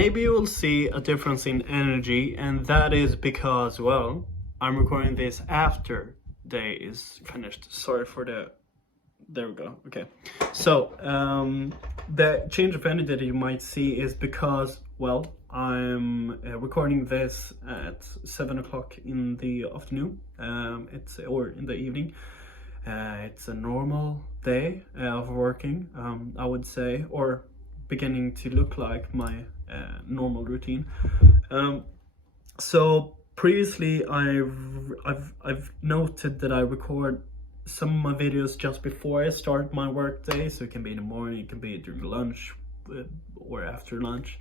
maybe you will see a difference in energy, and that is because, well, I'm recording this after day is finished. Sorry for the... There we go. Okay. So, the change of energy that you might see is because, well, I'm recording this at 7 o'clock in the afternoon. Or in the evening. It's a normal day of working, I would say, or beginning to look like my normal routine. So previously I've noted that I record some of my videos just before I start my work day, so it can be in the morning, it can be during lunch or after lunch.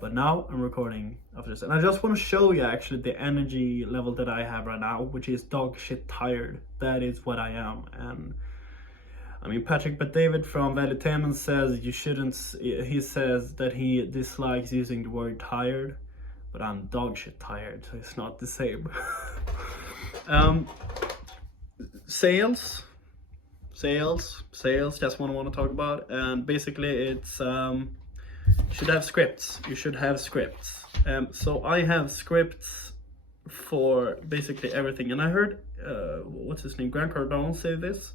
But now I'm recording after this, and I just want to show you actually the energy level that I have right now, which is dog shit tired. That is what I am. And I mean, Patrick but David from Valitamen says you shouldn't. He says that he dislikes using the word tired, but I'm dog shit tired, so it's not the same. Sales. That's what I want to talk about, and basically it's you should have scripts. So I have scripts for basically everything, and I heard what's his name, Grant Cardone, say this,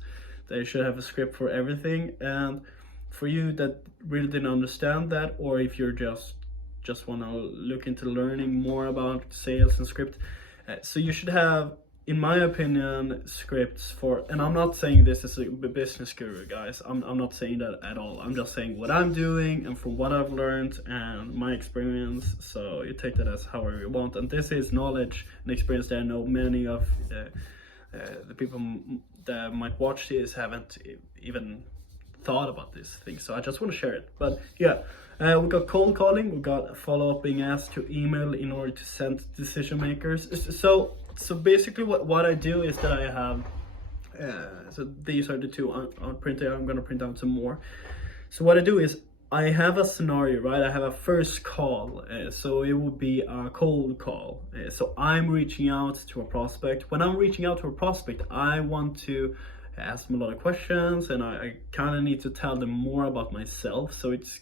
that you should have a script for everything. And for you that really didn't understand that, or if you're just want to look into learning more about sales and script, so you should have, in my opinion, scripts for, and I'm not saying this as a business guru, guys. I'm not saying that at all. I'm just saying what I'm doing and from what I've learned and my experience. So you take that as however you want. And this is knowledge and experience that I know many of the people that might watch this haven't even thought about this thing. So I just want to share it. But yeah, we got cold calling. We got follow-up being asked to email in order to send decision makers. So basically what I do is that I have, so these are the two on printer. I'm going to print out some more. So what I do is I have a scenario, right? I have a first call. So it would be a cold call. So I'm reaching out to a prospect. When I'm reaching out to a prospect, I want to ask them a lot of questions, and I kind of need to tell them more about myself. So it's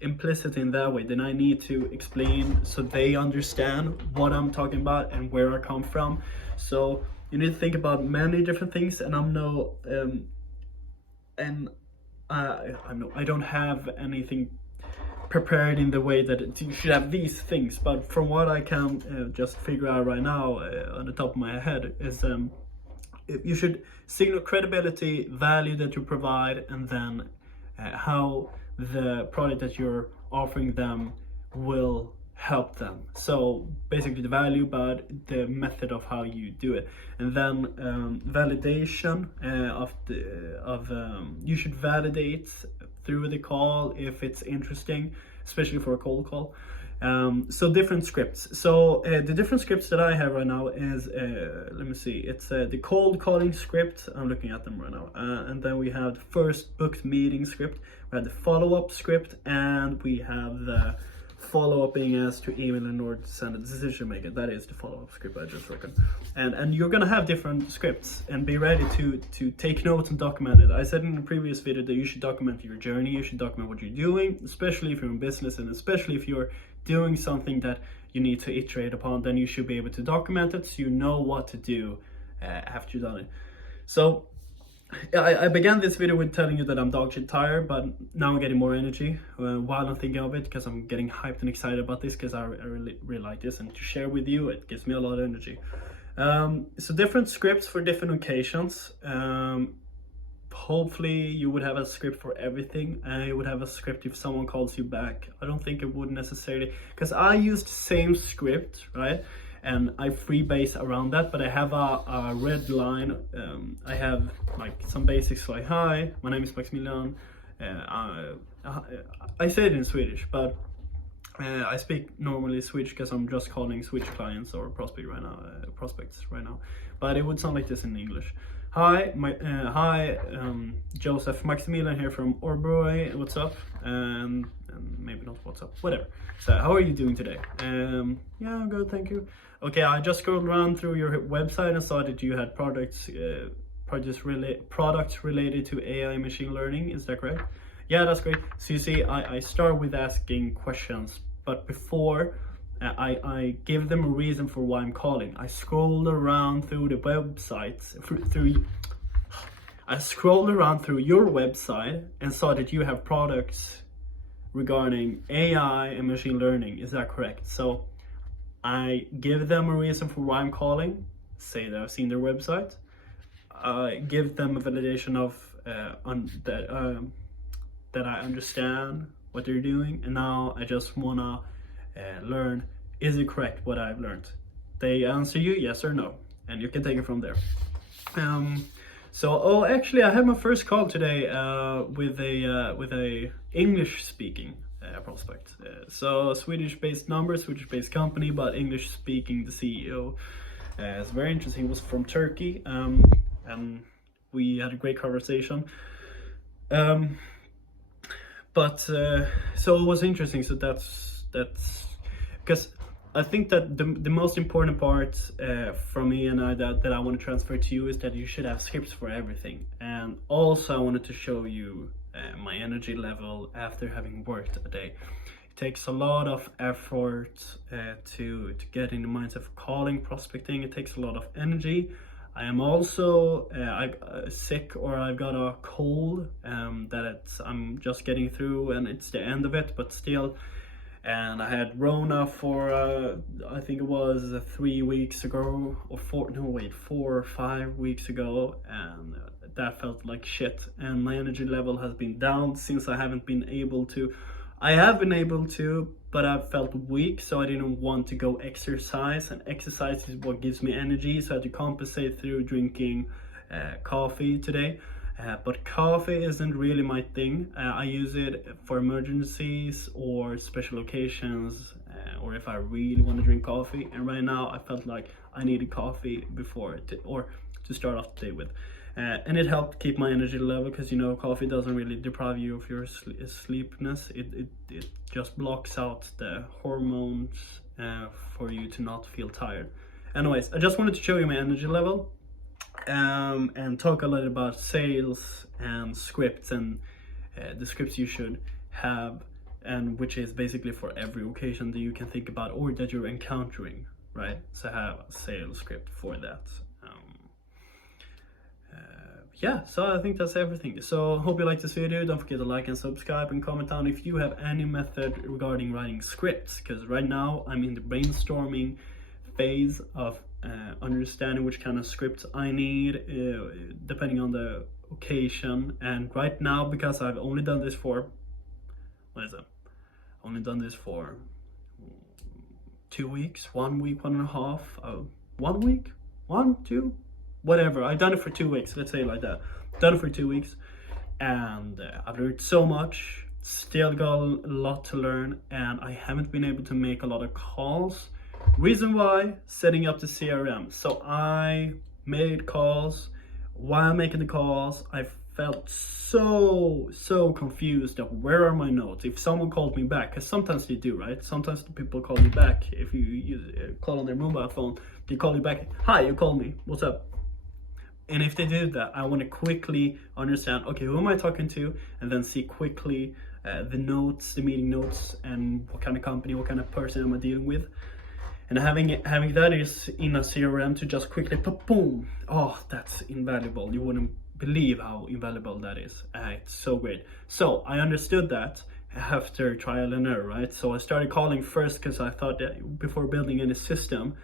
implicit in that way. Then I need to explain so they understand what I'm talking about and where I come from. So you need to think about many different things, and I don't have anything prepared in the way that you should have these things, but from what I can just figure out right now on the top of my head is you should signal credibility, value that you provide, and then how the product that you're offering them will help them. So basically the value, but the method of how you do it. And then validation you should validate through the call if it's interesting, especially for a cold call. So different scripts. So the different scripts that I have right now is let me see, it's the cold calling script. I'm looking at them right now, and then we have the first booked meeting script, we have the follow-up script, and we have the follow-up being asked to email in order to send a decision maker. That is the follow-up script I just reckoned. And you're gonna have different scripts, and be ready to take notes and document it. I said in the previous video that you should document your journey, you should document what you're doing, especially if you're in business, and especially if you're doing something that you need to iterate upon. Then you should be able to document it so you know what to do after you've done it. So I began this video with telling you that I'm dog shit tired, but now I'm getting more energy while I'm thinking of it, because I'm getting hyped and excited about this, because I really like this, and to share with you, it gives me a lot of energy. So different scripts for different occasions. Hopefully you would have a script for everything, and you would have a script if someone calls you back. I don't think it would necessarily, because I use the same script, right? And I freebase around that, but I have a red line. I have like some basics like, hi, my name is Maximilian. I say it in Swedish, but I speak normally Swedish because I'm just calling Swedish clients or prospects right now. But it would sound like this in English. Hi, Joseph Maximilian here from Årbroy. What's up? And maybe not what's up, whatever. So how are you doing today? Yeah, I'm good, thank you. Okay, I just scrolled around through your website and saw that you had products related to AI machine learning. Is that correct? Yeah, that's great. So you see, I start with asking questions but before I gave them a reason for why I'm calling. I scrolled around through the websites, I scrolled around through your website and saw that you have products regarding AI and machine learning. Is that correct? So I give them a reason for why I'm calling, say that I've seen their website. I give them a validation of that I understand what they're doing, and now I just wanna learn, is it correct what I've learned? They answer you yes or no, and you can take it from there. So actually I had my first call today with a English speaking prospect. So Swedish-based number, Swedish-based company, but English-speaking. The CEO is very interesting. He was from Turkey, and we had a great conversation. But so it was interesting. So that's because I think that the most important part from me and I that I want to transfer to you is that you should have scripts for everything. And also I wanted to show you my energy level after having worked a day. It takes a lot of effort to get in the mindset of calling, prospecting. It takes a lot of energy. I am also sick, or I've got a cold that I'm just getting through, and it's the end of it, but still. And I had Rona for I think it was 3 weeks ago, or 4 or 5 weeks ago, and that felt like shit. And my energy level has been down since I haven't been able to. I have been able to, but I've felt weak, so I didn't want to go exercise, and exercise is what gives me energy, so I had to compensate through drinking coffee today. But coffee isn't really my thing. I use it for emergencies or special occasions, or if I really want to drink coffee. And right now I felt like I needed coffee to start off the day with. And it helped keep my energy level, because you know coffee doesn't really deprive you of your sleepiness. It just blocks out the hormones for you to not feel tired. Anyways, I just wanted to show you my energy level. And talk a little about sales and scripts, and the scripts you should have, and which is basically for every occasion that you can think about or that you're encountering, right? So have a sales script for that. Yeah, so I think that's everything. So hope you like this video. Don't forget to like and subscribe, and comment down if you have any method regarding writing scripts, because right now I'm in the brainstorming phase of understanding which kind of scripts I need depending on the occasion. And right now, because I've only done this for only done this for 2 weeks, 1 week, 1.5, 1 week, 1, 2, whatever. I've done it for 2 weeks, let's say it like that. Done it for 2 weeks, and I've learned so much, still got a lot to learn, and I haven't been able to make a lot of calls. Reason why, setting up the CRM. So I made calls. While making the calls, I felt so confused of where are my notes. If someone called me back, because sometimes they do, right? Sometimes the people call you back. If you call on their mobile phone, they call you back. Hi, you called me. What's up? And if they do that, I want to quickly understand, okay, who am I talking to? And then see quickly the notes, the meeting notes, and what kind of company, what kind of person am I dealing with. And having that is in a CRM to just quickly boom. Oh, that's invaluable. You wouldn't believe how invaluable that is. It's so great. So I understood that after trial and error, right? So I started calling first, because I thought that before building any system,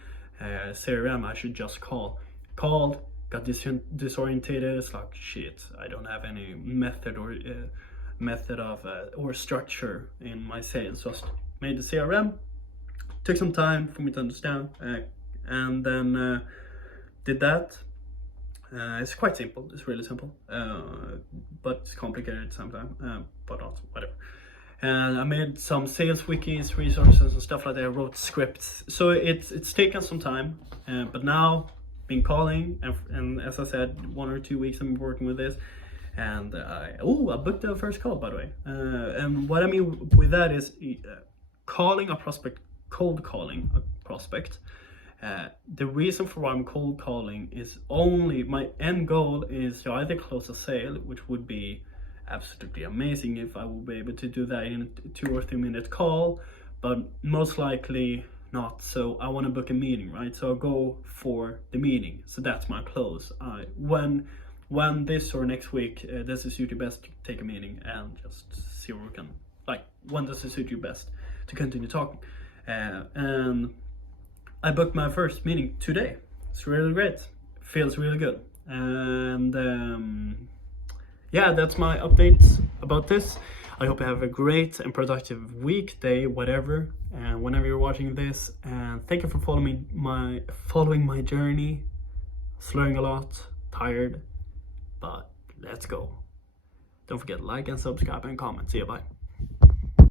CRM, I should just call. Called, got disorientated. It's like, shit, I don't have any method or structure in my sales. So I made the CRM. Took some time for me to understand, and then did that. It's quite simple. It's really simple, but it's complicated at the same time. But also whatever. And I made some sales wikis, resources, and stuff like that. I wrote scripts. So it's taken some time, but now been calling, and as I said, 1 or 2 weeks I'm working with this. And I booked the first call, by the way. And what I mean with that is calling a prospect. Cold calling a prospect. The reason for why I'm cold calling is only my end goal is to either close a sale, which would be absolutely amazing if I would be able to do that in a 2 or 3 minute call, but most likely not. So I want to book a meeting, right? So I'll go for the meeting. So that's my close. When this or next week does it suit you best to take a meeting and just see where we can, like, when does it suit you best to continue talking. And I booked my first meeting today. It's really great, feels really good. And yeah, that's my updates about this. I hope you have a great and productive week, day, whatever, and whenever you're watching this. And thank you for following my journey. Slurring a lot, tired, but let's go. Don't forget to like and subscribe and comment. See you, bye.